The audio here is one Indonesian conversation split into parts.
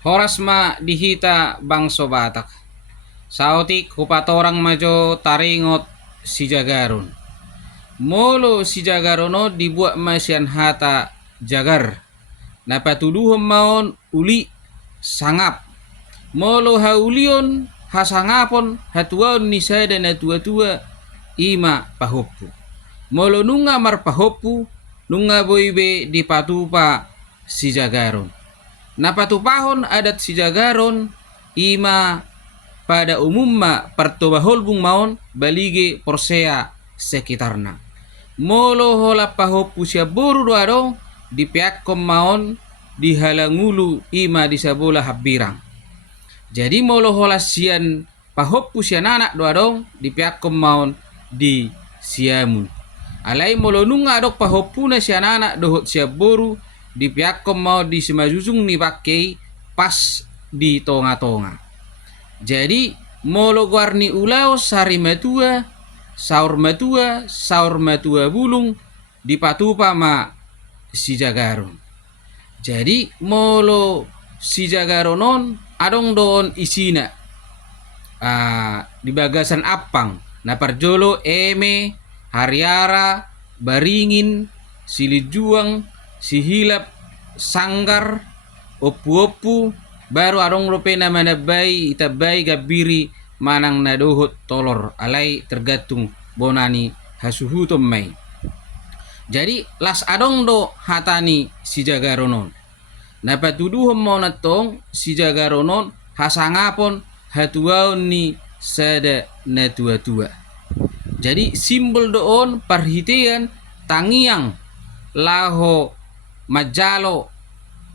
Horas ma dihita bangso Batak. Sautik hupatorang majo taringot si Jagarun. Molo si Jagarono dibuat masian hata jagar. Napatuduhom maon uli sangap. Molo haulion hasangapon hatuaon ni sada na tua-tua ima pahoppu. Molo nunga marpahoppu nunga boibe di patupa si Jagaron. Napatupahon adat si Jagaron ima pada umumma pertobaholbung maon balige porsea sekitarna. Molo hola pahoppu sia boru doadong di piakkom maon di halangulu ima di sabola habirang. Jadi molo hola sian pahoppu sian anak doadong di piakkom maon di siamun. Alai molo nunga dok pahopuna sian anak dohot sia boru di piakkom mau di semajujung ni pakai pas di tonga-tonga. Jadi molo guarni ulau sari matua saur matua bulung di patupa ma si Jagaron. Jadi molo si Jagaronon adong don isina di bagasan apang na parjolo eme hariara baringin silijuang sihilap sanggar opu-opu baru adong rope na manabay itabay gabiri manang nadohot tolor alay tergantung bonani hasuhutom may. Jadi las adong do hatani si Jagaronon. Napatuduhom mo natong si Jagaronon hasangapon hatuaon ni sada na tua-tua. Jadi simbol doon parhitian tangiang laho majalo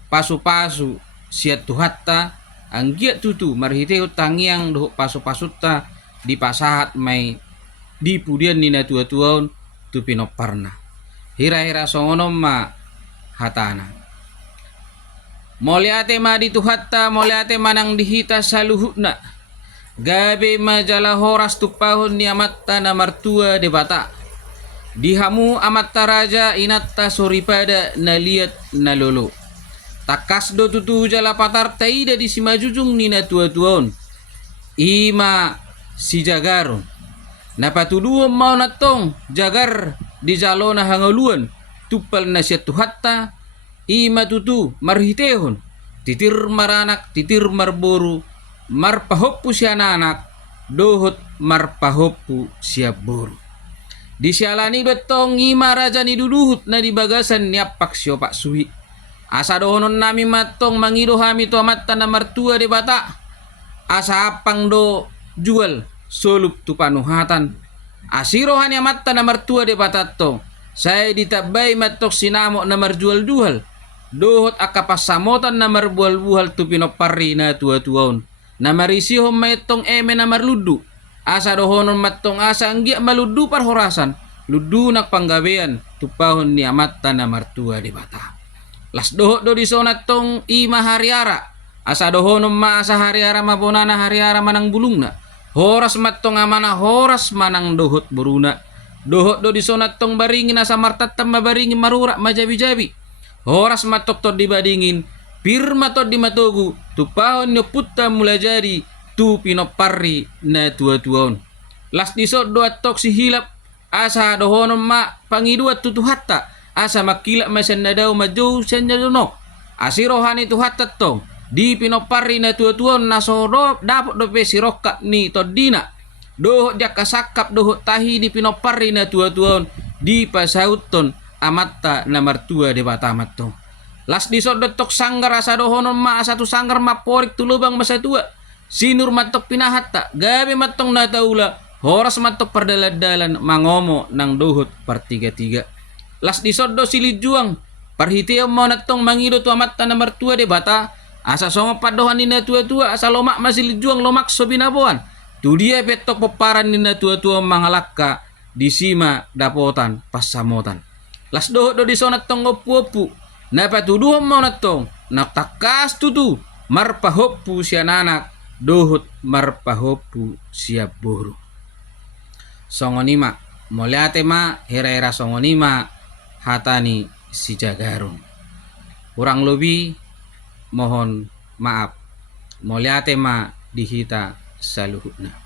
pasu-pasu siat tuhatta anggiat tutu marhiteo tangiang doho pasu-pasutta di pasahat may di pudian ni na tua-tuaon tu pinoparna. Hira-hira songonom ma hatana. Moliate ma di tuhatta moliate manang dihita saluhutna. Gabe majala horas tupahon ni amatta na martua de bata. Dihamu amatta raja inatta soripada na liat na lolo. Takas do tutu jala patar taida di simajujung ni na tua-tuaon. Ima si Jagaron. Napatuduhom mau natong jagar di jalona hangaluan tupal na siya tuhatta ima tutu marhitehon titir maranak titir marboru marpahoppu siya nanak dohot marpahoppu siya boru. Di sialani betong ima raja ni duduhut na di bagasan ni apak siyo pak suhi. Asa dohonon nami matong mangido hami to amatta na martua de bata. Asa apang do jual solup tu panuhatan. Asirohan ya matta na martua de batato. Saya ditabay matok sinamo na marjual duhal. Dohot akapasamotan na marbual-buhal tu pinopari na tua-tuaon. Na marisihom maitong eme na marludu. Asa dohonon matong asa anggia maludu par horasan. Ludu nak panggabean tupahon ni amatta na martua de bata. Las dohot do di sonat tong ima hariara. Asa dohonon ma asa hariara mabonana hariara manang bulungna. Horas matong amana horas manang dohot beruna. Dohot do disonat tong baringin asa martatam mabaringin marura majabi-jabi. Horas matok to dibadingin pirma to di matogu tupahon nyo putta mula jadi tu pinopari na tua-tuaon. Las disot do atok si hilap asa dohonon ma pangiduat tutuhatta asa makilak masan na daw majow sanya no. Asirohan itu hatat tong di pinopari na tua-tuaon nasoro dapat do pe sirokka ni todina. Dohot dia kasakap dohot tahi di pinopari na tua-tuaon di pasauton amatta na martua de batamat to. Las disot dotok sanggar asa dohonon ma asa tu sanggar maporik tu lubang masa tua. Sinur matok pinahatta gabe matong nataula horas matok perdalad-dalan mangomo nang dohot partiga-tiga. Las disot do silijuang parhitiam mo natong mangido tu amatta na martua de bata. Asa songo padohan ni na tua-tua asa lomak masih juang lomak so binabuan. Tu dia petok peparan ni na tua-tua mangalakka di sima dapotan pasamotan. Las dohot do di sonat tong opu-opu. Napa tuduhom mo natong naktakas tutu marpahoppu siya nanak dohot marpahoppu siya boru. Songonima moliate ma hera-hera songonima hatani si Jagaron. Kurang lebih mohon maaf, moliate ma dihita saluhutna.